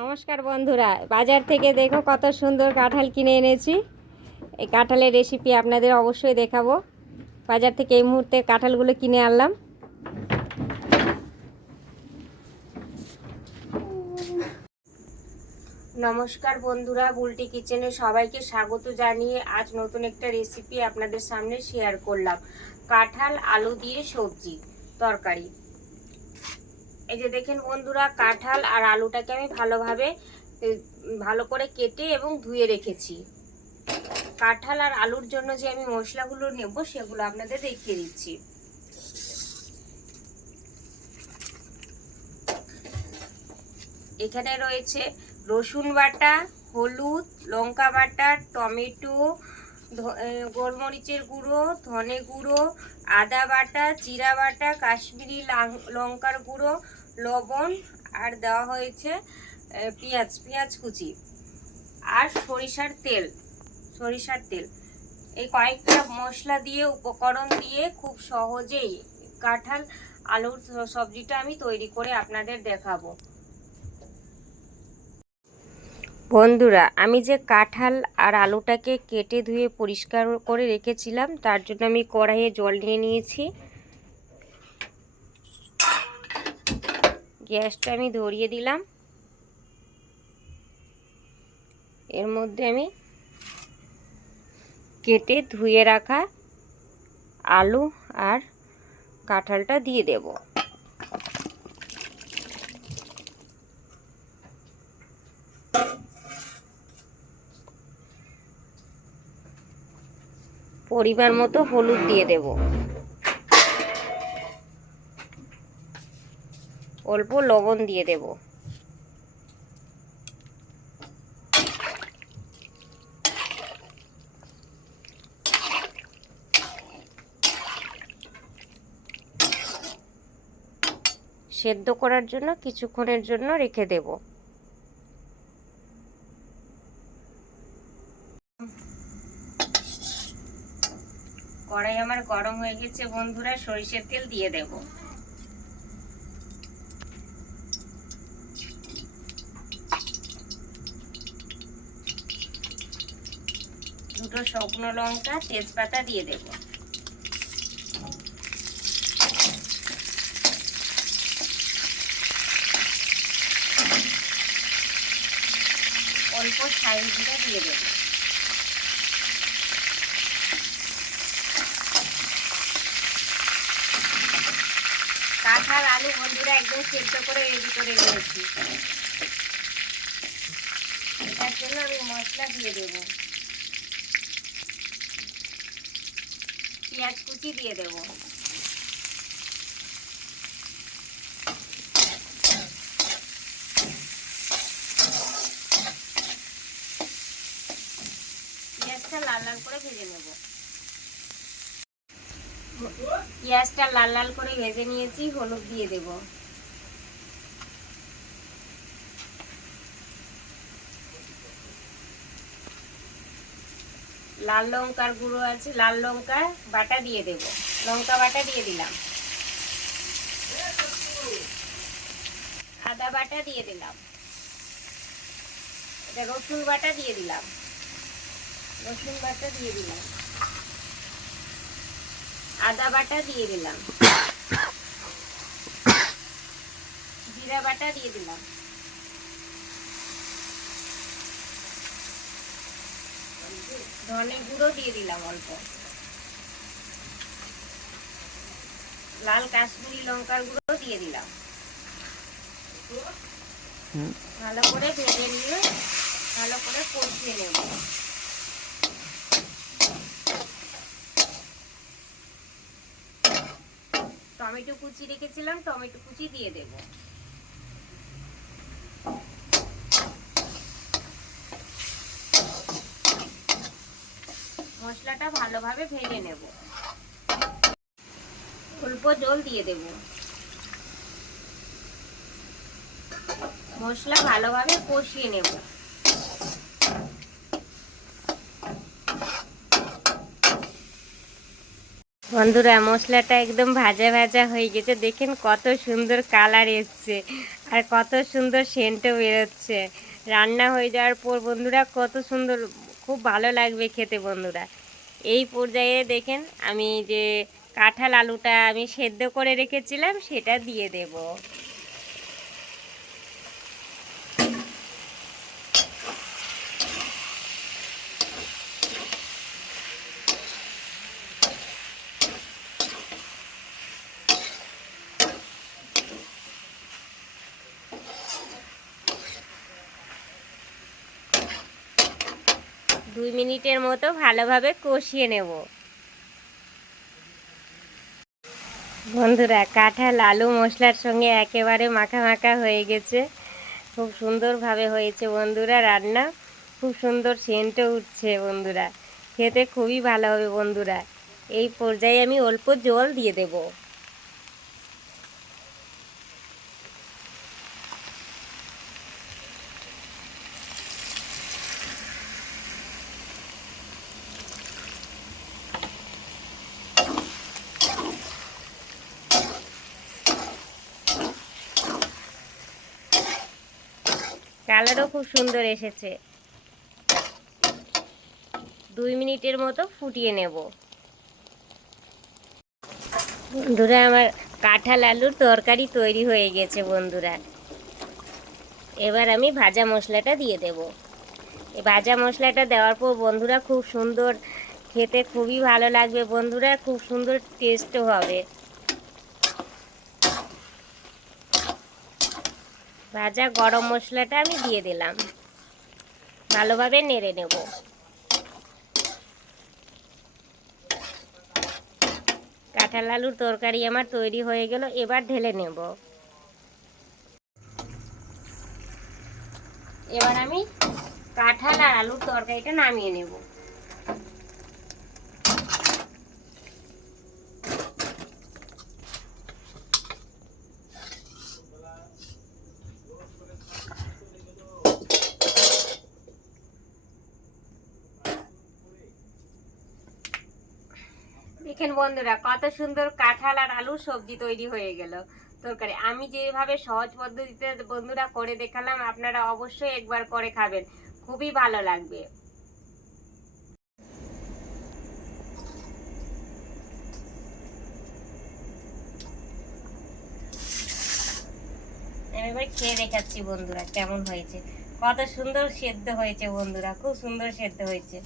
নমস্কার বন্ধুরা, বাজার থেকে দেখো কত সুন্দর কাঁঠাল কিনে এনেছি। এই কাঁঠালের রেসিপি আপনাদের অবশ্যই দেখাবো। বাজার থেকে এই মুহূর্তে কাঁঠালগুলো কিনে আনলাম। নমস্কার বন্ধুরা, বুলটি কিচেনে সবাইকে স্বাগত জানিয়ে আজ নতুন একটা রেসিপি আপনাদের সামনে শেয়ার করলাম। কাঁঠাল আলু দিয়ে সবজি তরকারি। এই যে দেখেন বন্ধুরা, কাঁঠাল আর আলুটাকে আমি ভালো করে কেটে এবং ধুয়ে রেখেছি। কাঁঠাল আর আলুর জন্য যে আমি মশলাগুলো নেব সেগুলো আপনাদের দেখিয়ে দিচ্ছি। এখানে রয়েছে রসুন বাটা, হলুদ, লঙ্কা বাটা, টমেটো, গোলমরিচের গুঁড়ো, ধনে গুঁড়ো, আদা বাটা, জিরা বাটা, কাশ্মীরি লঙ্কার গুঁড়ো, লবণ, আর দেওয়া হয়েছে পেঁয়াজ কুচি আর সরিষার তেল। এই কয়েকটা মশলা দিয়ে উপকরণ দিয়ে খুব সহজেই কাঁঠাল আলুর সবজিটা আমি তৈরি করে আপনাদের দেখাবো। বন্ধুরা, আমি যে কাঁঠাল আর আলুটাকে কেটে ধুয়ে পরিষ্কার করে রেখেছিলাম তার জন্য আমি কড়াইয়ে জল নিয়ে নিয়েছি। গ্যাসটা আমি ধরিয়ে দিলাম। এর মধ্যে আমি কেটে ধুয়ে রাখা আলু আর কাঁঠালটা দিয়ে দেব। পরিমাণ মতো হলুদ দিয়ে দেব, অল্প লবণ দিয়ে দেব। সেদ্ধ করার জন্য কিছুক্ষণের জন্য রেখে দেব। কড়াই আমার গরম হয়ে গেছে বন্ধুরা, সরিষার তেল দিয়ে দেব। দুটো শুকনো লঙ্কা, তেজপাতা দিয়ে দেব। অল্প ছাই জিরা দিয়ে দেব। কাঁঠাল আলু বন্ধুরা একদম সেদ্ধ করে রেডি করে নিয়েছি। এটার জন্য আমি মশলা দিয়ে দেব। পেঁয়াজ কুচি দিয়ে দেব। পেঁয়াজটা লাল লাল করে ভেজে নেব। পেঁয়াজটা লাল লাল করে ভেজে নিয়েছি, হলুদ দিয়ে দেব। লাল লঙ্কার গুঁড়ো আছে, লাল লঙ্কা বাটা দিয়ে দেব। লঙ্কা বাটা দিয়ে দিলাম। আদা বাটা দিয়ে দিলাম। এটা রসুন বাটা দিয়ে দিলাম। আদা বাটা দিয়ে দিলাম। জিরা বাটা দিয়ে দিলাম। ধনে গুঁড়ো দিয়ে দিলাম অল্প। লাল কাশ্মীরি লঙ্কার গুঁড়ো দিয়ে দিলাম। ভালো করে ভেজে নিয়ে ভালো করে কষিয়ে নেব। টমেটো কুচি রেখেছিলাম, টমেটো কুচি দিয়ে দেব। মশলাটা ভালোভাবে ভেজে নেব। অল্প জল দিয়ে দেব। মশলা ভালোভাবে কষিয়ে নেব। বন্ধুরা মশলাটা একদম ভাজা ভাজা হয়ে গেছে, দেখেন কত সুন্দর কালার এসছে আর কত সুন্দর সেন্টও বেরোচ্ছে। রান্না হয়ে যাওয়ার পর বন্ধুরা কত সুন্দর, খুব ভালো লাগবে খেতে বন্ধুরা। এই পর্যায়ে দেখেন আমি যে কাঁঠাল আলুটা আমি সেদ্ধ করে রেখেছিলাম সেটা দিয়ে দেব। 2 মিনিটের মতো ভালোভাবে কষিয়ে নেব। বন্ধুরা কাঁঠাল আলু মশলার সঙ্গে একেবারে মাখা মাখা হয়ে গেছে, খুব সুন্দরভাবে হয়েছে বন্ধুরা রান্না, খুব সুন্দর সেন্টও উঠছে বন্ধুরা, খেতে খুবই ভালো হবে বন্ধুরা। এই পর্যায়ে আমি অল্প জল দিয়ে দেব। কালারও খুব সুন্দর এসেছে। 2 মিনিটের মতো ফুটিয়ে নেব। বন্ধুরা আমার কাঁঠাল আলুর তরকারি তৈরি হয়ে গেছে বন্ধুরা। এবার আমি ভাজা মশলাটা দিয়ে দেব। এই ভাজা মশলাটা দেওয়ার পর বন্ধুরা খুব সুন্দর, খেতে খুবই ভালো লাগবে বন্ধুরা, খুব সুন্দর টেস্টও হবে। ভাজা গরম মশলাটা আমি দিয়ে দিলাম, ভালোভাবে নেড়ে নেব। কাঁঠাল আলুর তরকারি আমার তৈরি হয়ে গেল, এবার ঢেলে নেব। এবার আমি কাঁঠাল আর আলুর তরকারিটা নামিয়ে নেব। দেখেন বন্ধুরা কত সুন্দর কাঁঠাল আর আলুর সবজি তৈরি হয়ে গেল তরকারি। আমি যেভাবে সহজ পদ্ধতিতে বন্ধুরা করে দেখালাম, আপনারা অবশ্যই একবার করে খাবেন, খুবই ভালো লাগবে। আমি এবার খেয়ে দেখাচ্ছি বন্ধুরা কেমন হয়েছে। কত সুন্দর সেদ্ধ হয়েছে বন্ধুরা, খুব সুন্দর সেদ্ধ হয়েছে।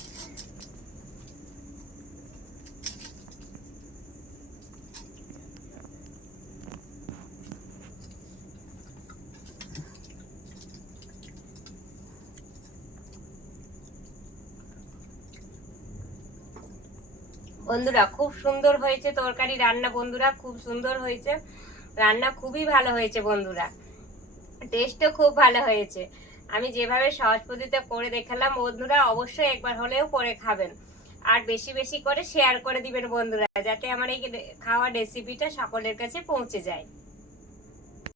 বন্ধুরা খুব সুন্দর হয়েছে তরকারি রান্না বন্ধুরা, খুব সুন্দর হয়েছে রান্না, খুবই ভালো হয়েছে বন্ধুরা, টেস্টও খুব ভালো হয়েছে। আমি যেভাবে সহজ পদ্ধতিতে করে দেখালাম বন্ধুরা অবশ্যই একবার হলেও করে খাবেন, আর বেশি বেশি করে শেয়ার করে দিবেন বন্ধুরা, যাতে আমার এই খাওয়ার রেসিপিটা সকলের কাছে পৌঁছে যায়।